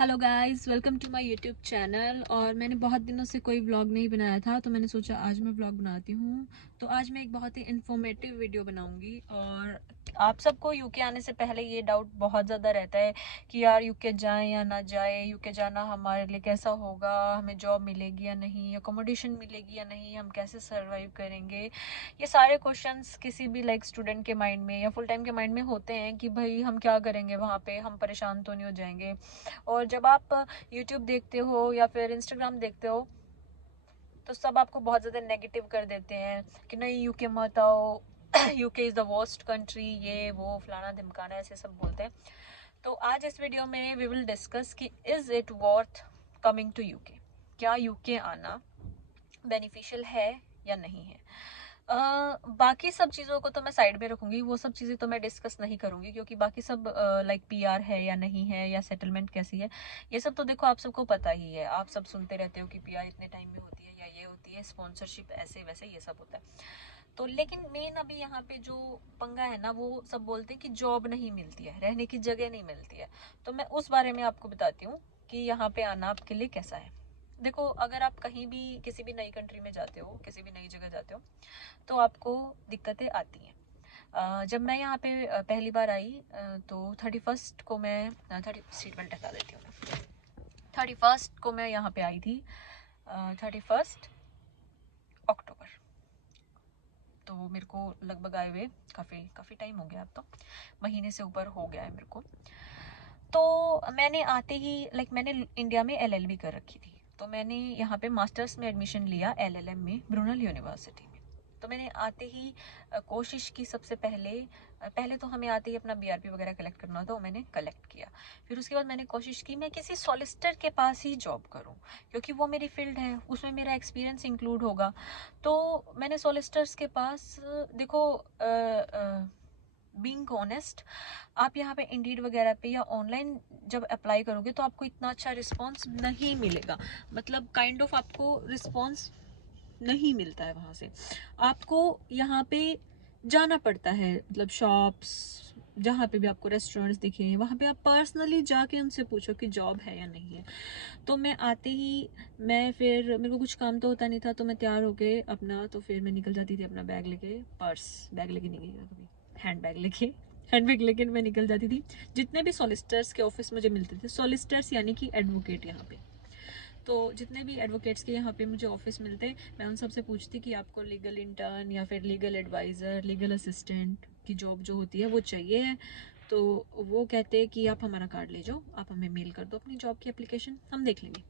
Hello guys, welcome to my YouTube channel. और मैंने बहुत दिनों से कोई व्लॉग नहीं बनाया था, तो मैंने सोचा आज मैं व्लॉग बनाती हूँ। तो आज मैं एक बहुत ही इंफॉर्मेटिव वीडियो बनाऊंगी। और आप सबको यूके आने से पहले ये डाउट बहुत ज़्यादा रहता है कि यार यूके जाएं या ना जाएं, यूके जाना हमारे लिए कैसा होगा, हमें जॉब मिलेगी या नहीं, अकोमोडेशन मिलेगी या नहीं, हम कैसे सर्वाइव करेंगे। ये सारे क्वेश्चंस किसी भी स्टूडेंट के माइंड में या फुल टाइम के माइंड में होते हैं कि भाई हम क्या करेंगे वहाँ पे, हम परेशान तो नहीं हो जाएंगे। और जब आप यूट्यूब देखते हो या फिर इंस्टाग्राम देखते हो तो सब आपको बहुत ज़्यादा नेगेटिव कर देते हैं कि नहीं यूके मत आओ, UK is the worst country, ये वो फलाना धमकाना ऐसे सब बोलते हैं। तो आज इस वीडियो में वी विल डिस्कस कि is it worth coming to UK, क्या यूके आना बेनिफिशियल है या नहीं है। बाकी सब चीज़ों को तो मैं साइड में रखूंगी, वो सब चीज़ें तो मैं डिस्कस नहीं करूंगी, क्योंकि बाकी सब पीआर है या नहीं है या सेटलमेंट कैसी है, ये सब तो देखो आप सबको पता ही है। आप सब सुनते रहते हो कि पीआर इतने टाइम में होती है या ये होती है, स्पॉन्सरशिप ऐसे वैसे ये सब होता है। तो लेकिन मेन अभी यहाँ पे जो पंगा है ना, वो सब बोलते हैं कि जॉब नहीं मिलती है, रहने की जगह नहीं मिलती है। तो मैं उस बारे में आपको बताती हूँ कि यहाँ पे आना आपके लिए कैसा है। देखो, अगर आप कहीं भी किसी भी नई कंट्री में जाते हो, किसी भी नई जगह जाते हो, तो आपको दिक्कतें आती हैं। जब मैं यहाँ पे पहली बार आई, तो 31st को मैं 30 हटा देती हूँ मैं। 31st को मैं यहाँ पे आई थी, 31 अक्टूबर। तो मेरे को लगभग आए हुए काफ़ी काफ़ी टाइम हो गया, अब तो महीने से ऊपर हो गया है मेरे को। तो मैंने आते ही मैंने इंडिया में एलएलबी कर रखी थी, तो मैंने यहाँ पे मास्टर्स में एडमिशन लिया एलएलएम में ब्रूनल यूनिवर्सिटी में। तो मैंने आते ही कोशिश की, सबसे पहले पहले तो हमें आते ही अपना बीआरपी वगैरह कलेक्ट करना होता, वो मैंने कलेक्ट किया। फिर उसके बाद मैंने कोशिश की मैं किसी सॉलिसिटर के पास ही जॉब करूं, क्योंकि वो मेरी फील्ड है, उसमें मेरा एक्सपीरियंस इंक्लूड होगा। तो मैंने सॉलिसिटर्स के पास देखो, बीइंग ऑनेस्ट, आप यहाँ पे इंडीड वगैरह पे या ऑनलाइन जब अप्लाई करोगे तो आपको इतना अच्छा रिस्पांस नहीं मिलेगा। मतलब काइंड ऑफ आपको रिस्पांस नहीं मिलता है वहाँ से। आपको यहाँ पे जाना पड़ता है, मतलब शॉप्स, जहाँ पे भी आपको रेस्टोरेंट्स दिखे वहाँ पे आप पर्सनली जाके उनसे पूछो कि जॉब है या नहीं है। तो मैं आते ही, मैं फिर मेरे को कुछ काम तो होता नहीं था, तो मैं तैयार होके अपना, तो फिर मैं निकल जाती थी अपना बैग लेके, पर्स बैग लेके नहीं गई कभी, हैंड बैग लेके, हैंड बैग लेके मैं निकल जाती थी। जितने भी सॉलिसिटर्स के ऑफिस मुझे मिलते थे, सॉलिसिटर्स यानी कि एडवोकेट यहाँ पे, तो जितने भी एडवोकेट्स के यहाँ पे मुझे ऑफिस मिलते, मैं उन सबसे पूछती कि आपको लीगल इंटर्न या फिर लीगल एडवाइज़र, लीगल असिस्टेंट की जॉब जो होती है वो चाहिए है। तो वो कहते हैं कि आप हमारा कार्ड ले जाओ, आप हमें मेल कर दो अपनी जॉब की एप्लीकेशन, हम देख लेंगे।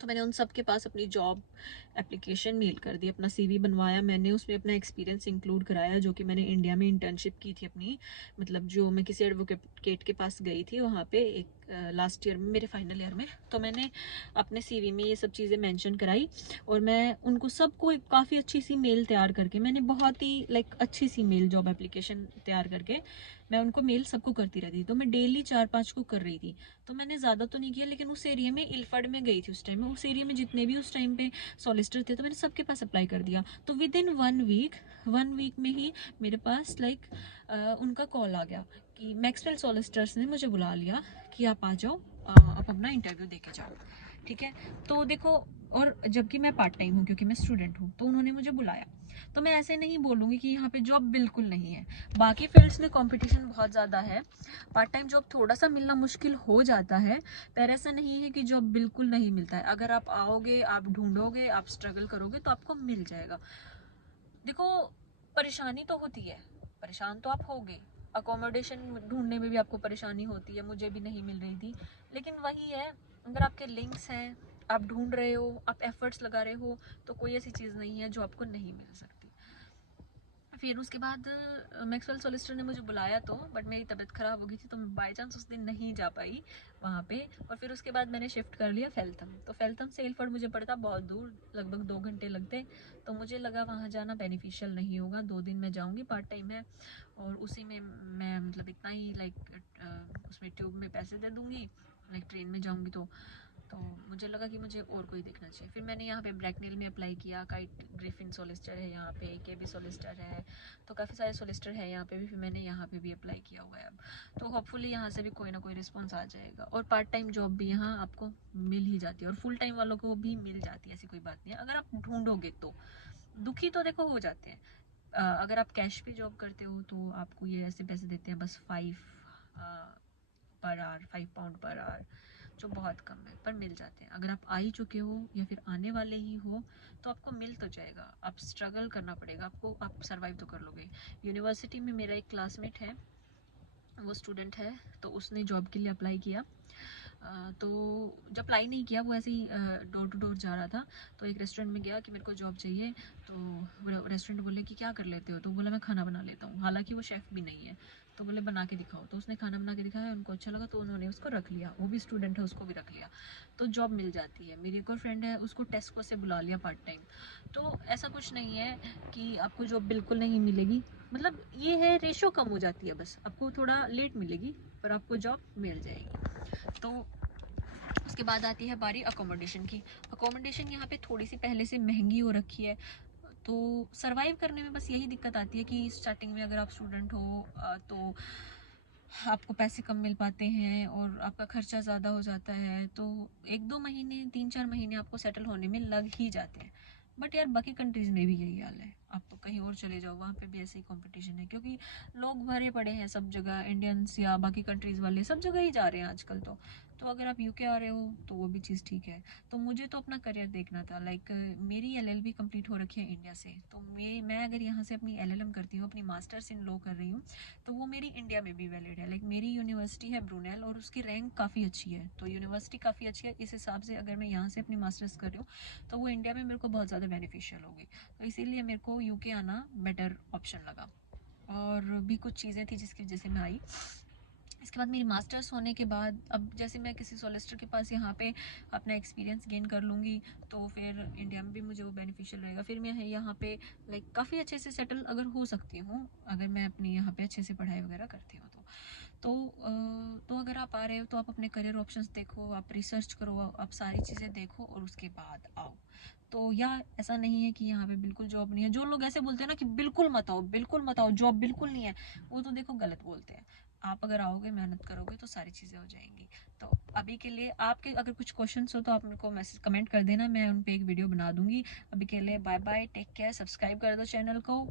तो मैंने उन सब के पास अपनी जॉब एप्लीकेशन मेल कर दी, अपना सीवी बनवाया, मैंने उसमें अपना एक्सपीरियंस इंक्लूड कराया, जो कि मैंने इंडिया में इंटर्नशिप की थी अपनी। मतलब जो मैं किसी एडवोकेट के पास गई थी वहाँ पे एक लास्ट ईयर में, मेरे फाइनल ईयर में, तो मैंने अपने सीवी में ये सब चीज़ें मेंशन कराई। और मैं उनको सबको एक काफ़ी अच्छी सी मेल तैयार करके, मैंने बहुत ही अच्छी सी मेल, जॉब एप्लीकेशन तैयार करके मैं उनको मेल सबको करती रहती थी। तो मैं डेली 4-5 को कर रही थी। तो मैंने ज़्यादा तो नहीं किया, लेकिन उस एरिया में, इल्फर्ड में गई थी उस टाइम में, उस एरिया में जितने भी उस टाइम पे सॉलिसिटर थे, तो मैंने सबके पास अप्लाई कर दिया। तो विद इन 1 वीक में ही मेरे पास उनका कॉल आ गया कि मैक्सवेल सॉलिसिटर्स ने मुझे बुला लिया कि आप आ जाओ, आप अपना इंटरव्यू दे के जाओ। ठीक है। तो देखो, और जबकि मैं पार्ट टाइम हूँ क्योंकि मैं स्टूडेंट हूँ, तो उन्होंने मुझे बुलाया। तो मैं ऐसे नहीं बोलूँगी कि यहाँ पे जॉब बिल्कुल नहीं है। बाकी फील्ड्स में कंपटीशन बहुत ज़्यादा है, पार्ट टाइम जॉब थोड़ा सा मिलना मुश्किल हो जाता है, पर ऐसा नहीं है कि जॉब बिल्कुल नहीं मिलता है। अगर आप आओगे, आप ढूंढोगे, आप स्ट्रगल करोगे तो आपको मिल जाएगा। देखो, परेशानी तो होती है, परेशान तो आप होगे, अकोमोडेशन ढूंढने में भी आपको परेशानी होती है, मुझे भी नहीं मिल रही थी। लेकिन वही है, अगर आपके लिंक्स हैं, आप ढूंढ रहे हो, आप एफर्ट्स लगा रहे हो, तो कोई ऐसी चीज़ नहीं है जो आपको नहीं मिल सकती। फिर उसके बाद मैक्सवेल सोलिसिटर ने मुझे बुलाया, तो बट मेरी तबीयत ख़राब हो गई थी, तो मैं बाई चांस उस दिन नहीं जा पाई वहाँ पे। और फिर उसके बाद मैंने शिफ्ट कर लिया फेल्थम। तो फेल्थम से इल्फर्ड मुझे पड़ता बहुत दूर, लगभग 2 घंटे लगते। तो मुझे लगा वहाँ जाना बेनिफिशियल नहीं होगा, 2 दिन मैं जाऊँगी, पार्ट टाइम है, और उसी में मैं मतलब इतना ही उसमें ट्यूब में पैसे दे दूँगी, ट्रेन में जाऊँगी तो तो मुझे लगा कि मुझे और कोई देखना चाहिए। फिर मैंने यहाँ पे ब्रैकनेल में अप्लाई किया, काइट ग्रिफिन सोलिसिटर है यहाँ पे, केबी सोलिसिटर है, तो काफ़ी सारे सोलिसिटर है यहाँ पे भी। फिर मैंने यहाँ पे भी अप्लाई किया हुआ है अब, तो होपफुली यहाँ से भी कोई ना कोई रिस्पॉन्स आ जाएगा। और पार्ट टाइम जॉब भी यहाँ आपको मिल ही जाती है, और फुल टाइम वालों को भी मिल जाती है, ऐसी कोई बात नहीं है अगर आप ढूंढोगे तो। दुखी तो देखो हो जाते हैं। अगर आप कैश पे जॉब करते हो तो आपको ये ऐसे पैसे देते हैं बस 5 per hour, 5 pound per hour, जो बहुत कम है, पर मिल जाते हैं। अगर आप आ ही चुके हो या फिर आने वाले ही हो तो आपको मिल तो जाएगा। आप स्ट्रगल करना पड़ेगा आपको, आप सर्वाइव तो कर लोगे। यूनिवर्सिटी में मेरा एक क्लासमेट है, वो स्टूडेंट है, तो उसने जॉब के लिए अप्लाई किया। तो जब अप्लाई नहीं किया, वो ऐसे ही डोर टू डोर जा रहा था, तो एक रेस्टोरेंट में गया कि मेरे को जॉब चाहिए। तो रेस्टोरेंट बोले कि क्या कर लेते हो, तो बोला मैं खाना बना लेता हूँ। हालांकि वो शेफ़ भी नहीं है, तो बोले बना के दिखाओ। तो उसने खाना बना के दिखाया, उनको अच्छा लगा तो उन्होंने उसको रख लिया। वो भी स्टूडेंट है, उसको भी रख लिया, तो जॉब मिल जाती है। मेरी एक और फ्रेंड है, उसको टेस्को से बुला लिया पार्ट टाइम। तो ऐसा कुछ नहीं है कि आपको जॉब बिल्कुल नहीं मिलेगी, मतलब ये है रेशो कम हो जाती है, बस आपको थोड़ा लेट मिलेगी पर आपको जॉब मिल जाएगी। तो उसके बाद आती है बारी अकोमोडेशन की। अकोमोडेशन यहाँ पे थोड़ी सी पहले से महंगी हो रखी है, तो सरवाइव करने में बस यही दिक्कत आती है कि स्टार्टिंग में अगर आप स्टूडेंट हो तो आपको पैसे कम मिल पाते हैं और आपका खर्चा ज़्यादा हो जाता है। तो 1-2 महीने, 3-4 महीने आपको सेटल होने में लग ही जाते हैं। बट यार बाकी कंट्रीज़ में भी यही हाल है, आप तो कहीं और चले जाओ वहाँ पे भी ऐसे ही कंपटीशन है, क्योंकि लोग भरे पड़े हैं सब जगह, इंडियंस या बाकी कंट्रीज़ वाले सब जगह ही जा रहे हैं आजकल। तो अगर आप यूके आ रहे हो तो वो भी चीज़ ठीक है। तो मुझे तो अपना करियर देखना था, लाइक मेरी एलएलबी कंप्लीट हो रखी है इंडिया से, तो मैं अगर यहाँ से अपनी एलएलएम करती हूँ, अपनी मास्टर्स इन लॉ कर रही हूँ, तो वो मेरी इंडिया में भी वैलिड है। लाइक मेरी यूनिवर्सिटी है ब्रूनेल और उसकी रैंक काफ़ी अच्छी है, तो यूनिवर्सिटी काफ़ी अच्छी है, इस हिसाब से अगर मैं यहाँ से अपनी मास्टर्स कर रही हूँ तो वो इंडिया में मेरे को बहुत ज़्यादा बेनिफिशियल होगी। तो इसीलिए मेरे को यूके आना बेटर ऑप्शन लगा। और भी कुछ चीज़ें थी जिसकी वजह से मैं आई। इसके बाद मेरी मास्टर्स होने के बाद अब जैसे मैं किसी सोलिसिटर के पास यहाँ पे अपना एक्सपीरियंस गेन कर लूँगी, तो फिर इंडिया में भी मुझे वो बेनिफिशियल रहेगा। फिर मैं यहाँ पे लाइक काफ़ी अच्छे से सेटल अगर हो सकती हूँ, अगर मैं अपनी यहाँ पे अच्छे से पढ़ाई वगैरह करती हूँ तो अगर आप आ रहे हो तो आप अपने करियर ऑप्शंस देखो, आप रिसर्च करो, आप सारी चीज़ें देखो और उसके बाद आओ। तो या ऐसा नहीं है कि यहाँ पे बिल्कुल जॉब नहीं है। जो लोग ऐसे बोलते हैं ना कि बिल्कुल मत आओ, बिल्कुल मत आओ, जॉब बिल्कुल नहीं है, वो तो देखो गलत बोलते हैं। आप अगर आओगे, मेहनत करोगे तो सारी चीज़ें हो जाएंगी। तो अभी के लिए आपके अगर कुछ क्वेश्चंस हो तो आप मेरे को मैसेज कमेंट कर देना, मैं उन पे एक वीडियो बना दूंगी। अभी के लिए bye bye, take care, subscribe कर दो चैनल को।